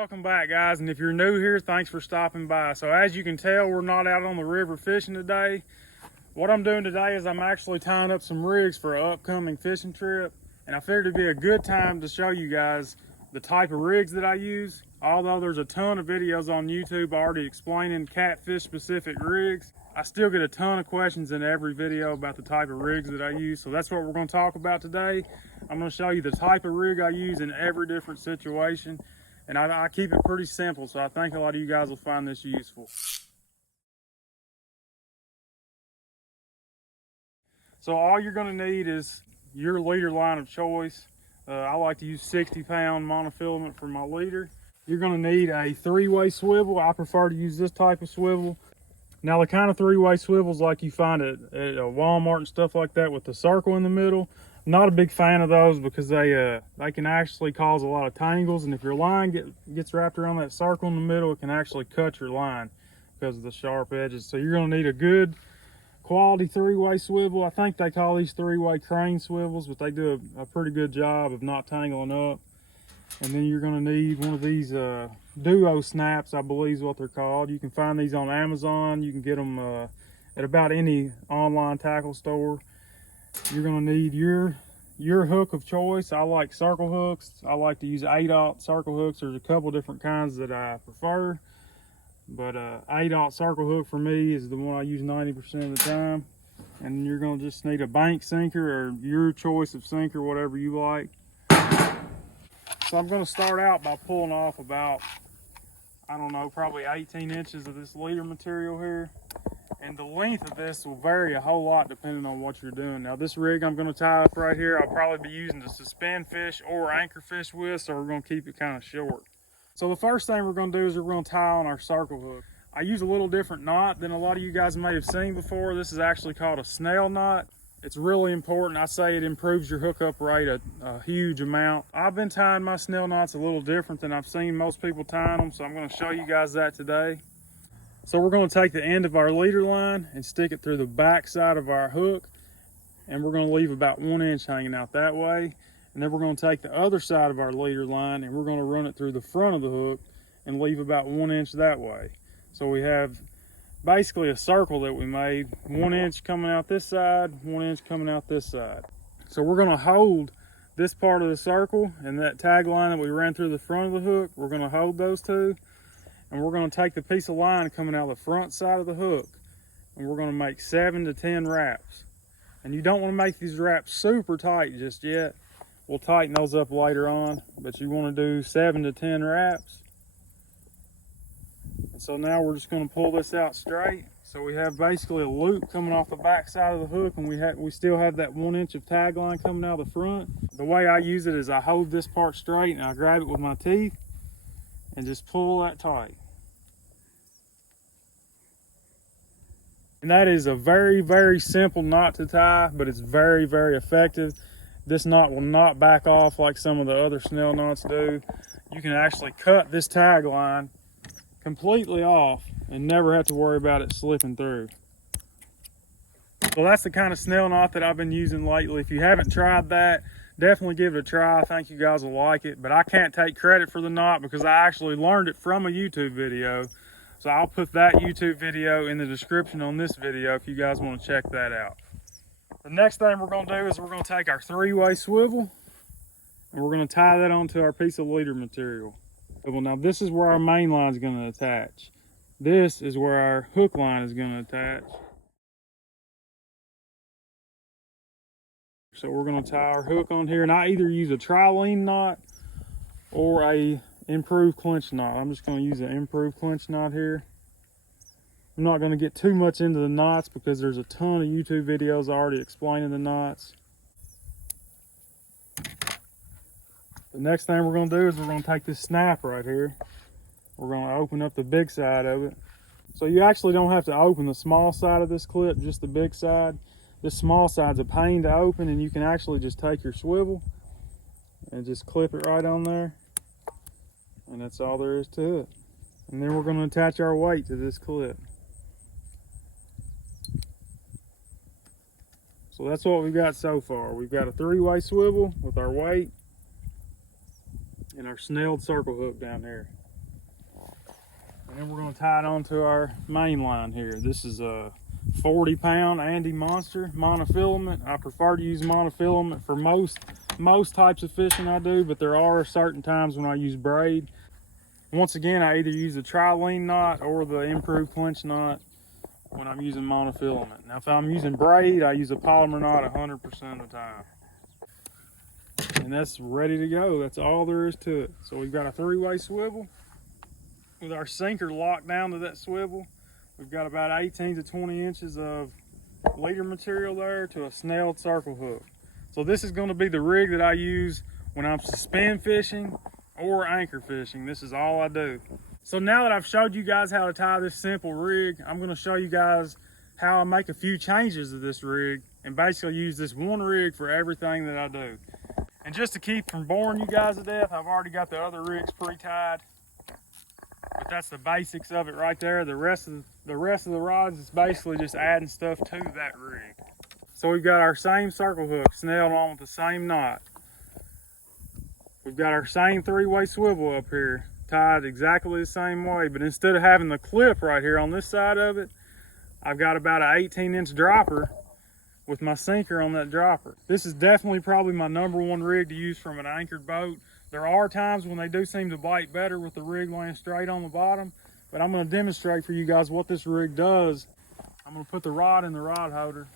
Welcome back, guys, and if you're new here, thanks for stopping by. So as you can tell, we're not out on the river fishing today. What I'm doing today is I'm actually tying up some rigs for an upcoming fishing trip, and I figured it'd be a good time to show you guys the type of rigs that I use. Although there's a ton of videos on YouTube already explaining catfish specific rigs, I still get a ton of questions in every video about the type of rigs that I use. So that's what we're going to talk about today. I'm going to show you the type of rig I use in every different situation. And I keep it pretty simple, so I think a lot of you guys will find this useful. So all you're going to need is your leader line of choice. I like to use 60-pound monofilament for my leader. You're going to need a 3-way swivel. I prefer to use this type of swivel. Now the kind of 3-way swivels like you find at Walmart and stuff like that with the circle in the middle, I'm not a big fan of those because they can actually cause a lot of tangles, and if your line gets wrapped around that circle in the middle, it can actually cut your line because of the sharp edges. So you're going to need a good quality 3-way swivel. I think they call these 3-way crane swivels, but they do a pretty good job of not tangling up. And then you're going to need one of these duo snaps, I believe is what they're called. You can find these on Amazon. You can get them at about any online tackle store. You're going to need your hook of choice. I like circle hooks. I like to use 8/0 circle hooks. There's a couple different kinds that I prefer, but 8/0 circle hook for me is the one I use 90% of the time. And you're going to just need a bank sinker or your choice of sinker, whatever you like. So I'm going to start out by pulling off about, I don't know, probably 18 inches of this leader material here. And the length of this will vary a whole lot depending on what you're doing. Now this rig I'm going to tie up right here, I'll probably be using to suspend fish or anchor fish with, so we're going to keep it kind of short. So the first thing we're going to do is we're going to tie on our circle hook. I use a little different knot than a lot of you guys may have seen before. This is actually called a Snell knot. It's really important. I say it improves your hookup rate a huge amount. I've been tying my Snell knots a little different than I've seen most people tying them, so I'm going to show you guys that today. So we're going to take the end of our leader line and stick it through the back side of our hook, and we're going to leave about 1 inch hanging out that way. And then we're going to take the other side of our leader line and we're going to run it through the front of the hook and leave about 1 inch that way. So we have basically a circle that we made, 1 inch coming out this side, 1 inch coming out this side. So we're going to hold this part of the circle and that tag line that we ran through the front of the hook, we're going to hold those two. And we're going to take the piece of line coming out the front side of the hook and we're going to make 7 to 10 wraps. And you don't want to make these wraps super tight just yet. We'll tighten those up later on, but you want to do 7 to 10 wraps. And so now we're just going to pull this out straight. So we have basically a loop coming off the back side of the hook, and we still have that 1 inch of tag line coming out of the front. The way I use it is I hold this part straight and I grab it with my teeth and just pull that tight. And that is a very, very simple knot to tie, but it's very, very effective. This knot will not back off like some of the other Snell knots do. You can actually cut this tag line completely off and never have to worry about it slipping through. So that's the kind of Snell knot that I've been using lately. If you haven't tried that, definitely give it a try. I think you guys will like it, but I can't take credit for the knot because I actually learned it from a YouTube video. So I'll put that YouTube video in the description on this video if you guys want to check that out. The next thing we're going to do is we're going to take our 3-way swivel and we're going to tie that onto our piece of leader material. Well, now this is where our main line is going to attach. This is where our hook line is going to attach. So we're going to tie our hook on here, and I either use a tri-lean knot or a improved clinch knot. I'm just going to use an improved clinch knot here. I'm not going to get too much into the knots because there's a ton of YouTube videos already explaining the knots. The next thing we're going to do is we're going to take this snap right here. We're going to open up the big side of it. So you actually don't have to open the small side of this clip, just the big side. This small side's a pain to open, and you can actually just take your swivel and just clip it right on there. And that's all there is to it. And then we're going to attach our weight to this clip. So that's what we've got so far. We've got a 3-way swivel with our weight and our snelled circle hook down there. And then we're going to tie it onto our main line here. This is a 40-pound Andy Monster monofilament. I prefer to use monofilament for most types of fishing I do, but there are certain times when I use braid. Once again, I either use the tri-lean knot or the improved clinch knot when I'm using monofilament. Now, if I'm using braid, I use a polymer knot 100% of the time. And that's ready to go. That's all there is to it. So we've got a 3-way swivel with our sinker locked down to that swivel. We've got about 18 to 20 inches of leader material there to a snelled circle hook. So this is going to be the rig that I use when I'm suspend fishing or anchor fishing. This is all I do. So now that I've showed you guys how to tie this simple rig, I'm going to show you guys how I make a few changes to this rig and basically use this one rig for everything that I do. And just to keep from boring you guys to death, I've already got the other rigs pre-tied. But that's the basics of it right there. The rest of the rods is basically just adding stuff to that rig. So we've got our same circle hook snelled on with the same knot. We've got our same 3-way swivel up here, tied exactly the same way, but instead of having the clip right here on this side of it, I've got about an 18-inch dropper with my sinker on that dropper. This is definitely probably my #1 rig to use from an anchored boat. There are times when they do seem to bite better with the rig laying straight on the bottom, but I'm going to demonstrate for you guys what this rig does. I'm going to put the rod in the rod holder.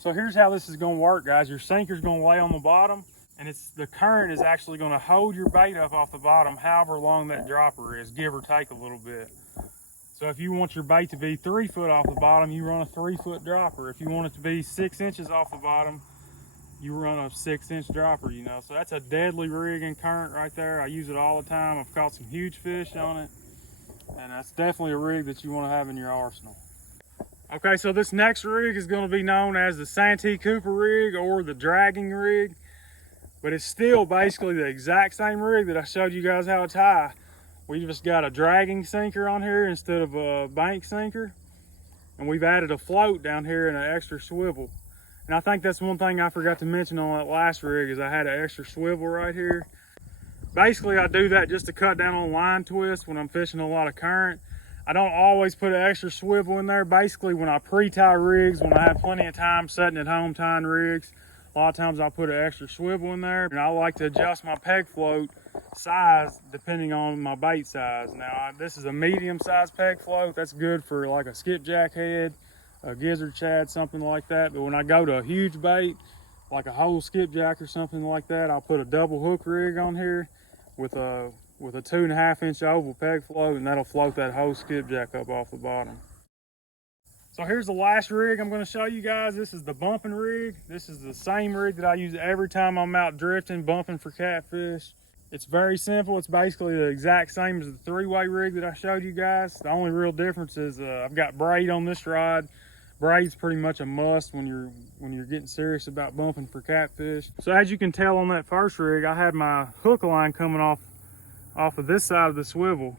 So here's how this is going to work, guys. Your sinker's going to lay on the bottom, and the current is actually going to hold your bait up off the bottom however long that dropper is, give or take a little bit. So if you want your bait to be 3 foot off the bottom, you run a 3-foot dropper. If you want it to be 6 inches off the bottom, you run a 6-inch dropper, you know. So that's a deadly rig and current right there. I use it all the time. I've caught some huge fish on it, and that's definitely a rig that you want to have in your arsenal. Okay, so this next rig is going to be known as the Santee Cooper rig or the dragging rig, but it's still basically the exact same rig that I showed you guys how to tie. We just got a dragging sinker on here instead of a bank sinker, and we've added a float down here and an extra swivel. And I think that's one thing I forgot to mention on that last rig is I had an extra swivel right here. Basically, I do that just to cut down on line twists when I'm fishing a lot of current. I don't always put an extra swivel in there. Basically, when I pre-tie rigs, when I have plenty of time sitting at home tying rigs, a lot of times I'll put an extra swivel in there. And I like to adjust my peg float size depending on my bait size. Now, this is a medium-sized peg float. That's good for like a skipjack head, a gizzard shad, something like that. But when I go to a huge bait, like a whole skipjack or something like that, I'll put a double hook rig on here with a 2.5-inch oval peg float, and that'll float that whole skipjack up off the bottom. So here's the last rig I'm going to show you guys. This is the bumping rig. This is the same rig that I use every time I'm out drifting, bumping for catfish. It's very simple. It's basically the exact same as the 3-way rig that I showed you guys. The only real difference is I've got braid on this rod. Braid's pretty much a must when you're getting serious about bumping for catfish. So as you can tell on that first rig, I had my hook line coming off of this side of the swivel,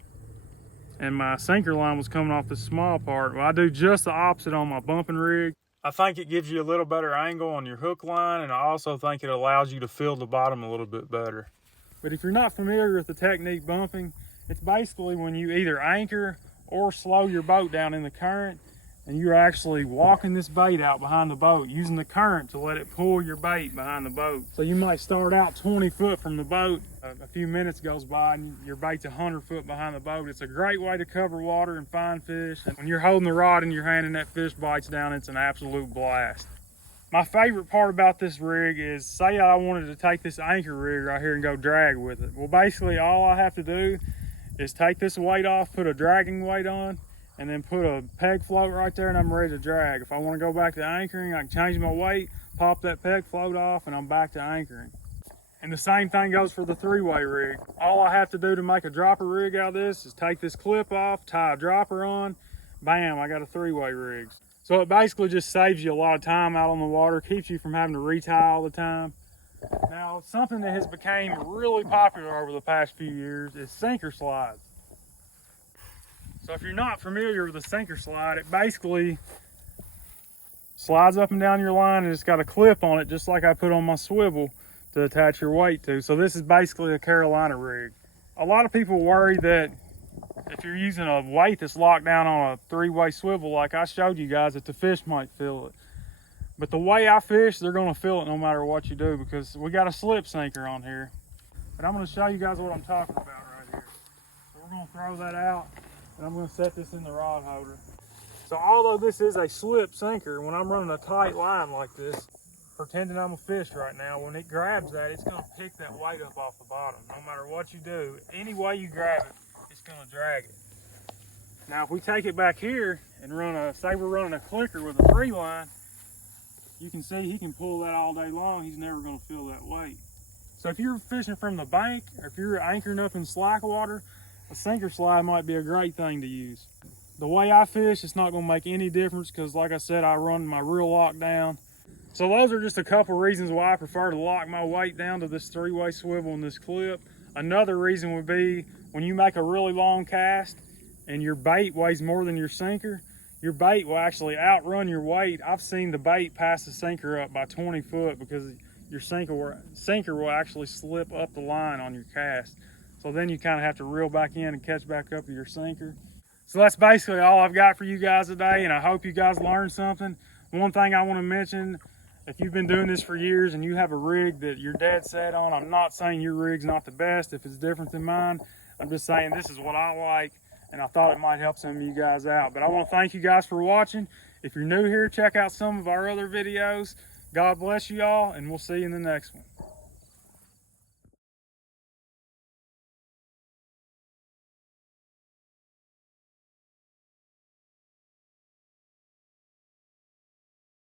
and my sinker line was coming off the small part. Well, I do just the opposite on my bumping rig. I think it gives you a little better angle on your hook line, and I also think it allows you to feel the bottom a little bit better. But if you're not familiar with the technique bumping, it's basically when you either anchor or slow your boat down in the current, and you're actually walking this bait out behind the boat, using the current to let it pull your bait behind the boat. So you might start out 20 foot from the boat, a few minutes goes by and your bait's 100 foot behind the boat. It's a great way to cover water and find fish. And when you're holding the rod in your hand and that fish bites down, it's an absolute blast. My favorite part about this rig is, say I wanted to take this anchor rig right here and go drag with it. Well, basically all I have to do is take this weight off, put a dragging weight on, and then put a peg float right there, and I'm ready to drag. If I want to go back to anchoring, I can change my weight, pop that peg float off, and I'm back to anchoring. And the same thing goes for the 3-way rig. All I have to do to make a dropper rig out of this is take this clip off, tie a dropper on, bam, I got a 3-way rig. So it basically just saves you a lot of time out on the water, keeps you from having to retie all the time. Now, something that has become really popular over the past few years is sinker slides. So if you're not familiar with a sinker slide, it basically slides up and down your line, and it's got a clip on it just like I put on my swivel to attach your weight to. So this is basically a Carolina rig. A lot of people worry that if you're using a weight that's locked down on a three-way swivel like I showed you guys, that the fish might feel it. But the way I fish, they're gonna feel it no matter what you do, because we got a slip sinker on here. But I'm gonna show you guys what I'm talking about right here. So we're gonna throw that out, and I'm gonna set this in the rod holder. So although this is a slip sinker, when I'm running a tight line like this, pretending I'm a fish right now, when it grabs that, it's gonna pick that weight up off the bottom. No matter what you do, any way you grab it, it's gonna drag it. Now if we take it back here and say we're running a clicker with a free line, you can see he can pull that all day long. He's never gonna feel that weight. So if you're fishing from the bank, or if you're anchoring up in slack water, a sinker slide might be a great thing to use. The way I fish, it's not gonna make any difference, because like I said, I run my reel lock down. So those are just a couple reasons why I prefer to lock my weight down to this three-way swivel and this clip. Another reason would be when you make a really long cast and your bait weighs more than your sinker, your bait will actually outrun your weight. I've seen the bait pass the sinker up by 20 foot because your sinker will actually slip up the line on your cast. So then you kind of have to reel back in and catch back up to your sinker. So that's basically all I've got for you guys today, and I hope you guys learned something. One thing I want to mention, if you've been doing this for years and you have a rig that you're dead set on, I'm not saying your rig's not the best if it's different than mine. I'm just saying this is what I like, and I thought it might help some of you guys out. But I want to thank you guys for watching. If you're new here, check out some of our other videos. God bless you all, and we'll see you in the next one.